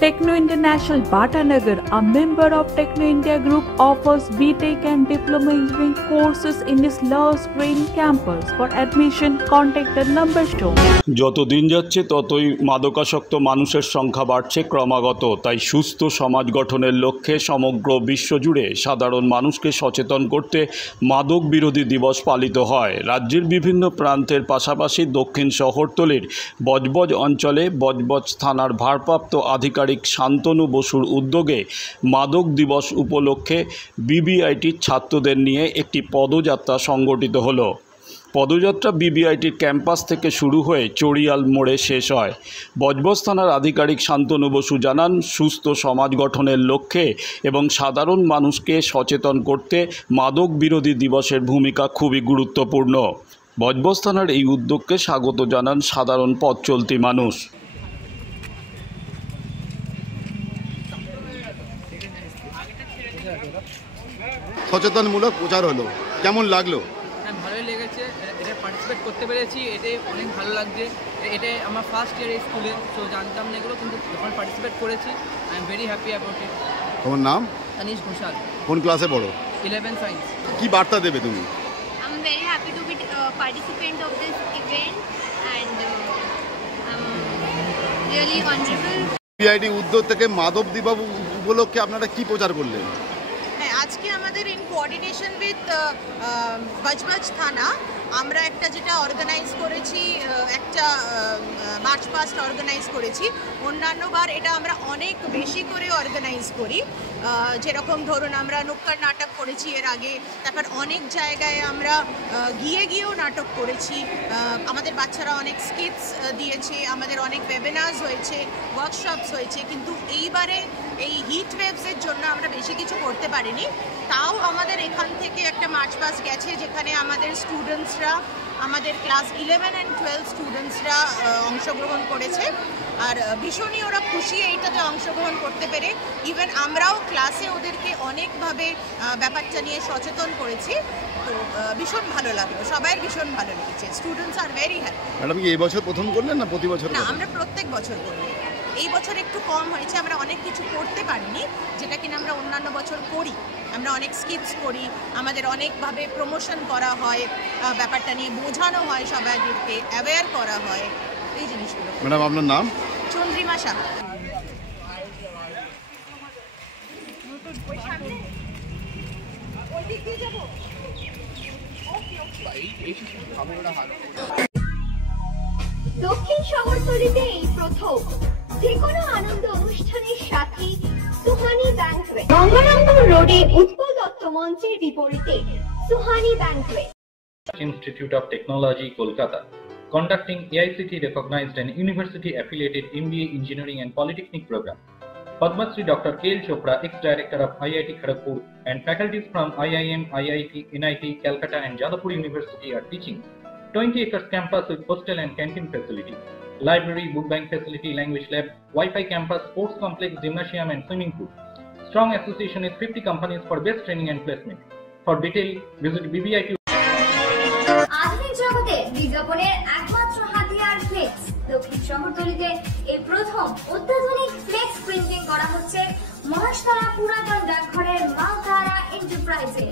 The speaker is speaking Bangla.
Techno International Bhatanagar, a member of Techno India Group, offers BTech and Diploma Engineering courses in its Lusk Green campus. For admission, contact the number shown. যত দিন যাচ্ছে ততই মাদকাসক্ত মানুষের সংখ্যা বাড়ছে ক্রমাগত। তাই সুস্থ সমাজ গঠনের লক্ষ্যে সমগ্র বিশ্বজুড়ে সাধারণ মানুষকে সচেতন করতে মাদক বিরোধী দিবস পালিত হয়। রাজ্যের বিভিন্ন প্রান্তের পাশাপাশি দক্ষিণ শহরতলির বজবজ অঞ্চলে বজবজ থানার ভারপ্রাপ্ত আধিকারিক শান্তনু বসুর উদ্যোগে মাদক দিবস উপলক্ষে বিবিআইটির ছাত্রদের নিয়ে একটি পদযাত্রা সংগঠিত হলো। পদযাত্রা বিবিআইটির ক্যাম্পাস থেকে শুরু হয়ে চড়িয়াল মোড়ে শেষ হয়। বজবজ থানার আধিকারিক শান্তনু বসু জানান, সুস্থ সমাজ গঠনের লক্ষ্যে এবং সাধারণ মানুষকে সচেতন করতে মাদক বিরোধী দিবসের ভূমিকা খুবই গুরুত্বপূর্ণ। বজবজ থানার এই উদ্যোগকে স্বাগত জানান সাধারণ পথ চলতি মানুষ। সচেতনমূলক প্রচার হলো, কেমন লাগলো? হ্যাঁ, ভালোই লেগেছে। এটা পার্টিসিপেট করতে পেরেছি, এটাই অনেক ভালো লাগছে। এটাই আমার ফার্স্ট ইয়ার এই স্কুলে, তো জানতাম না এগুলো, কিন্তু যখন পার্টিসিপেট করেছি I am very happy about it. তোমার নাম? তানিশ ঘোষাল। কোন ক্লাসে পড়ো? 11 সায়েন্স। কি বার্তা দেবে তুমি? I am very happy to be participant of this event and I am really honourable. BIT উদ্যোগ থেকে মাদক দিবস উপলক্ষে আপনারা কি প্রচার করলেন? আজকে আমাদের ইন কোঅর্ডিনেশন উইথ বজবজ থানা আমরা একটা যেটা অর্গানাইজ করেছি, একটা মার্চ পাস্ট অর্গানাইজ করেছি। অন্যান্যবার এটা আমরা অনেক বেশি করে অর্গানাইজ করি, যেরকম ধরুন আমরা নুক্কড় নাটক করেছি এর আগে, তারপর অনেক জায়গায় আমরা গিয়েও নাটক করেছি। আমাদের বাচ্চারা অনেক স্কিটস দিয়েছে, আমাদের অনেক ওয়েবিনার্স হয়েছে, ওয়ার্কশপস হয়েছে, কিন্তু এইবারে এই হিট ওয়েভসের জন্য আমরা বেশি কিছু করতে পারিনি। তাও আমাদের এখান থেকে একটা মার্চ পাস গেছে, যেখানে আমাদের স্টুডেন্টসরা, আমাদের ক্লাস 11 অ্যান্ড 12 স্টুডেন্টসরা অংশগ্রহণ করেছে। আর ভীষণই ওরা খুশি এইটাতে অংশগ্রহণ করতে পেরে। ইভেন আমরাও ক্লাসে ওদেরকে অনেকভাবে ব্যাপারটা নিয়ে সচেতন করেছি। তো ভীষণ ভালো লাগলো, সবাই ভীষণ ভালো লেগেছে। Students are very happy. Madam কি এই বছর প্রথম করলেন না প্রতি বছর? না, আমরা প্রত্যেক বছর করি। এই বছর একটু কম হয়েছে, আমরা অনেক কিছু করতে পারিনি, যেটা কিনা আমরা অন্যান্য বছর করি। আমরা অনেক স্কিটস করি, আমাদের অনেকভাবে প্রমোশন করা হয়, ব্যাপারটা নিয়ে বোঝানো হয়, সবাইদেরকে অ্যাওয়্যার করা হয়, এই জিনিসগুলো। ম্যাডাম আপনার নাম? চন্দ্রিমা সাহা। দক্ষিণ শহরতলিতে এই প্রথম যে কোনো আনন্দ অনুষ্ঠানের সাথে সুহানি ব্যাংকুয়েট, গঙ্গারামপুর রোডে উৎপল দত্ত মঞ্চের বিপরীতে Suhani banquet. Institute of Technology, Kolkata, conducting AICT recognized and university affiliated MBA Engineering and Polytechnic program. Padma Shri Dr. K.L. Chopra, ex-director of IIT Kharagpur, and faculties from IIM, IIT, NIT, Calcutta and Jadavpur University are teaching. 20 acres campus with hostel and canteen facility, library, book bank facility, language lab, Wi-Fi campus, sports complex, gymnasium and swimming pool. Strong association with 50 companies for best training and placement. For detail, visit BBIT. আধুনিক জগতে বিজ্ঞাপনের একমাত্র হাতিয়ার ফ্লেক্স। দক্ষিণ শহরতলিতে এই প্রথম অত্যাধুনিক ফ্লেক্স প্রিন্টিং করা হচ্ছে মহাশতলা পুরাতন ডাকঘরের মা তারা এন্টারপ্রাইজে।